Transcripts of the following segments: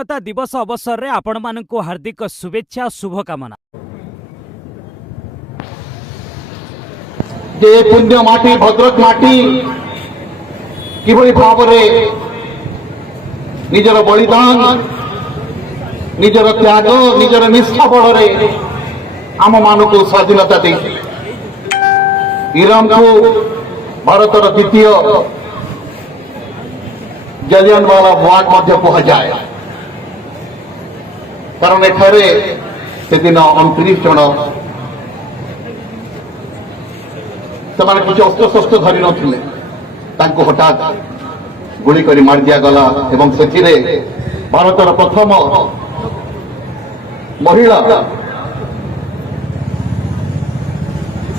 स्वतंत्रता दिवस अवसर में आपण मानक हार्दिक शुभेच्छा शुभकामना। जे पुण्य माटी भद्रक माटी किभली भाव निजर बलिदान निजर त्याग निजर निष्ठा बल आम मानक स्वाधीनता दे इराम को भारतर द्वितीय जलियानवाला बाग मध्य कहुए कारण एठारे से दिन 29 जन से किसी अस्त्र धरी नथिले हठात गुली करी मार दिया गला एवं से भारतर प्रथम महिला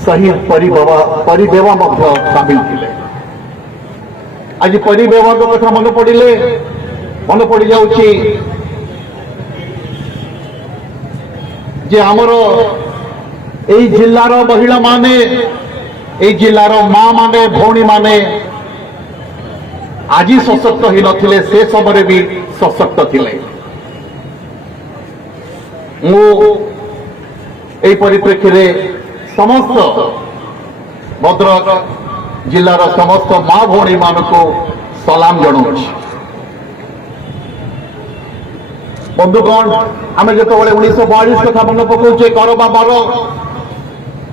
शहीद परिदेवा सामिल थे। आज परिदेवा कथा मन पड़ जाऊँ जे आमर এই जिल्लार महिला माने এই जिल्लार माँ माने भौणी माने आज सशक्त ही नथिले से समय भी सशक्त थिले। मु परिप्रेक्षी समस्त भद्रक जिल्लार समस्त माँ भौणी मानक सलाम जनाऊँ। बंधुगण आम जो 1942 कथा मन पकाऊे कर बा मर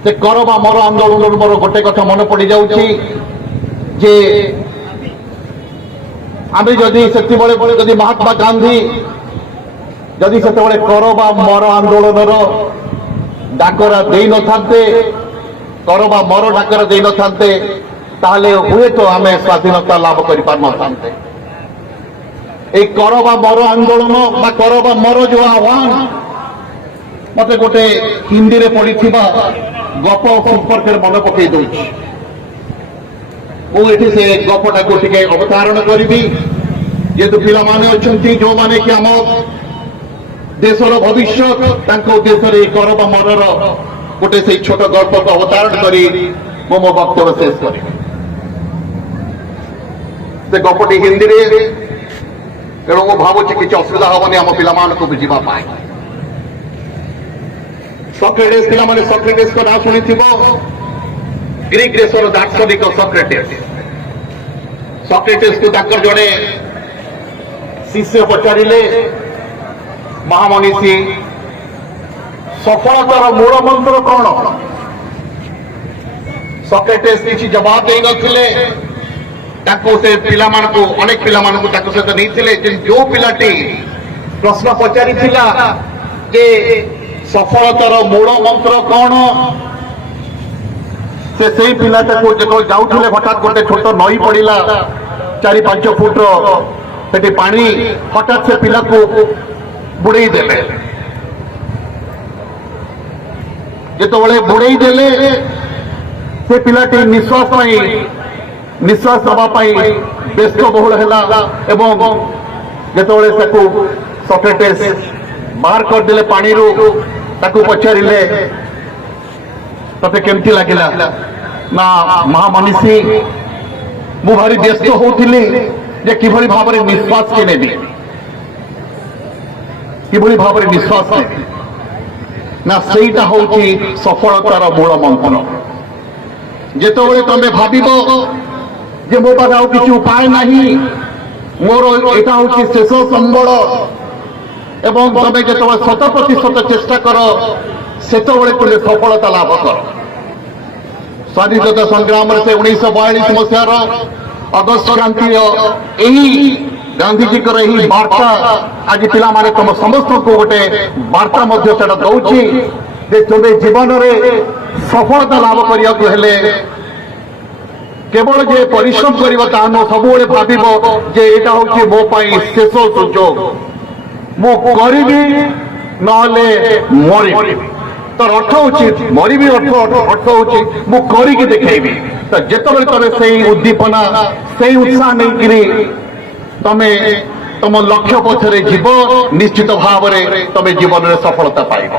से कर बा मर आंदोलन मोर गोटे कथा मन पड़ जाऊँगी जे आम जदि महात्मा गांधी जदि से कर बा मर आंदोलन डाकरा दे न थांते कर बा मर डाकरा दे न थांते ताहले हुए तो आम स्वाधीनता लाभ कर पार न थांते। एक करबा मर आंदोलन बा करबा मर जो आह्वान मत गोटे हिंदी रे पड़ी गप संपर्क मन पकई दूची मुझे से गपटा को टे अवतारण करी जेहेतु पिला माने अच्छी जो माने कि आम देशर भविष्य उद्देश्य करबा मरर गोटे से छोट गल्प को अवतारण करी मो वक्तव्य शेष करी। से गपटी हिंदी रे तेणु मु भावुची किसी असुविधा हेनी आम पिला बुझापी। सॉक्रेटिस पिला सॉक्रेटिस का नाम शुणी ग्रीक देशर दार्शनिक सॉक्रेटिस सॉक्रेटिस को जड़े शिष्य पचारे महामनीषी सफलतार मूल मंत्र कौन? सॉक्रेटिस किसी जवाब दे नथिले से पिला अनेक पिला सहित नहीं जो पिलाटी प्रश्न पचारि जे सफलतार मूल मंत्र कौन से पिलाटा को जो जाऊे हठात गोटे छोट नई पड़ा 4-5 फुट से पानी हठात से पिला को बुड़े देले जो बुड़े देले से पिलाटी निश्वास नापी व्यस्त बहुल है जो सॉक्रेटिस बाहर करदे पानी पचारे ते केमती लगिला ना महामनीषी मु भारी व्यस्त होती जे किभली भाव में निश्वास के नेबी किभली भाव में निश्वास नेबी ना सेटा होची सफलतार मूल मंत्र। जेतबेले तमे भाबिबो जे मो पाखे किसी उपाय नहीं मोर यहाँ हूँ शेष संबल एवं तमें जो 100% चेष्टा कर से तुम सफलता लाभ कर। स्वाधीनता संग्राम से 1942 मसीहार अगस्त क्रांति यही गांधीजी यही वार्ता आज पिला माने तुम समस्त को गोटे वार्ता दौची तुम्हें जीवन में सफलता लाभ करने केवल जे परिश्रम करवा सब भाव जे यहाँ हूँ मो शेष सुजोग मु करी नले मरी तो अर्थ हूँ मरी अर्थ हूँ मु करी देखी तो जिते तुम से उद्दीपना से उत्साह नहीं तमें तुम लक्ष्य पछरे जीव निश्चित भाव में तुम जीवन में सफलता पाइब।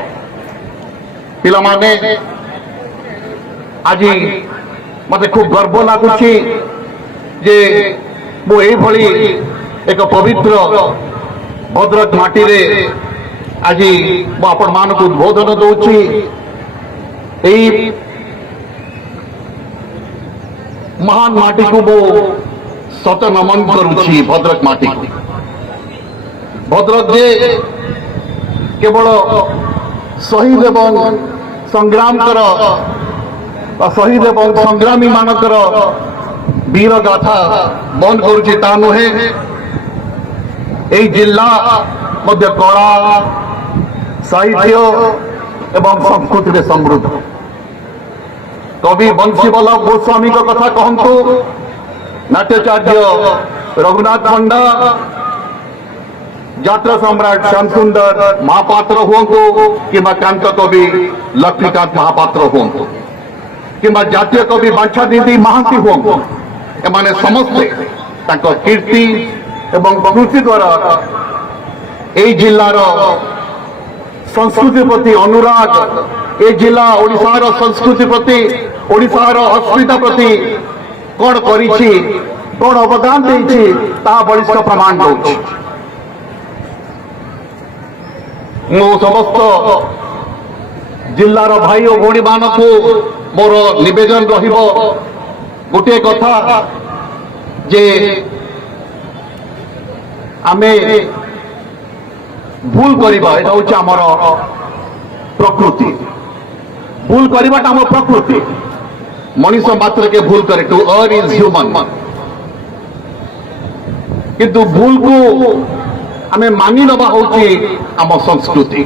पिला माने आज मत खूब गर्व लगुच जे मु एक पवित्र ଭଦ୍ରକ ମାଟିରେ ଆଜି ମୁଁ ଆପଣମାନଙ୍କୁ ଉଦ୍ବୋଧନ ଦଉଛି। ଏଇ ମହାନ ମାଟିକୁ ମୁଁ ସତ ନମନ କରୁଛି। ଭଦ୍ରକ ମାଟିକୁ, ଭଦ୍ରକ ଯେ କେବଳ ଶହୀଦ ଏବଂ ସଂଗ୍ରାମଙ୍କର ଶହୀଦ ଏବଂ ସଂଗ୍ରାମୀ ମାନଙ୍କର ବୀର ଗାଥା ବନ୍ଦ କରୁଛି ତା ନୁହେଁ। এই ଜିଲ୍ଲା ମଧ୍ୟ କଳା, ସାହିତ୍ୟ ଏବଂ ସଂସ୍କୃତିରେ ସମୃଦ୍ଧ। କବି ବଂଶୀବଲ୍ଲଭ ଗୋସ୍ୱାମୀଙ୍କ କଥା କହନ୍ତୁ, ନାଟ୍ୟାଚାର୍ଯ୍ୟ ରଘୁନାଥ ପଣ୍ଡା, ଯାତ୍ରା ସମ୍ରାଟ ଶ୍ୟାମସୁନ୍ଦର ମହାପାତ୍ର ହୁଅନ୍ତୁ କିମ୍ବା କାନ୍ତ କବି ଲକ୍ଷ୍ମୀକାନ୍ତ ମହାପାତ୍ର ହୁଅନ୍ତୁ କିମ୍ବା ଜାତୀୟ କବି ବାଞ୍ଛାନିଧି ମହାନ୍ତି ହୁଅନ୍ତୁ, ଏମାନେ ସମସ୍ତେ ତାଙ୍କ କୀର୍ତ୍ତି ଏବଂ କୃତି ଦ୍ୱାରା এই ଜିଲ୍ଲାର ସଂସ୍କୃତି ପ୍ରତି ଅନୁରାଗ, ଏ ଜିଲ୍ଲା ଓଡ଼ିଶାର ସଂସ୍କୃତି ପ୍ରତି, ଓଡ଼ିଶାର ଅସ୍ମିତା ପ୍ରତି କ'ଣ କରିଛି, କ'ଣ ଅବଦାନ ଦେଇଛି ତାହା ବଳିଷ୍ଠ ପ୍ରମାଣ ଦେଉଛି। ମୁଁ ସମସ୍ତ ଜିଲ୍ଲାର ଭାଇ ଓ ଭଉଣୀମାନଙ୍କୁ ମୋର ନିବେଦନ ରହିବ ଗୋଟିଏ କଥା ଯେ ଆମେ ভুল করিবা, এটা হচ্ছে আমার প্রকৃতি। ভুল করিবাটা আমার প্রকৃতি। মনিষ মাত্রকে ভুল করে, টু আর্ন ইজ হিউম্যান। কিন্তু ভুলকু আমি মানি নেবা হচ্ছে আমার সংস্কৃতি।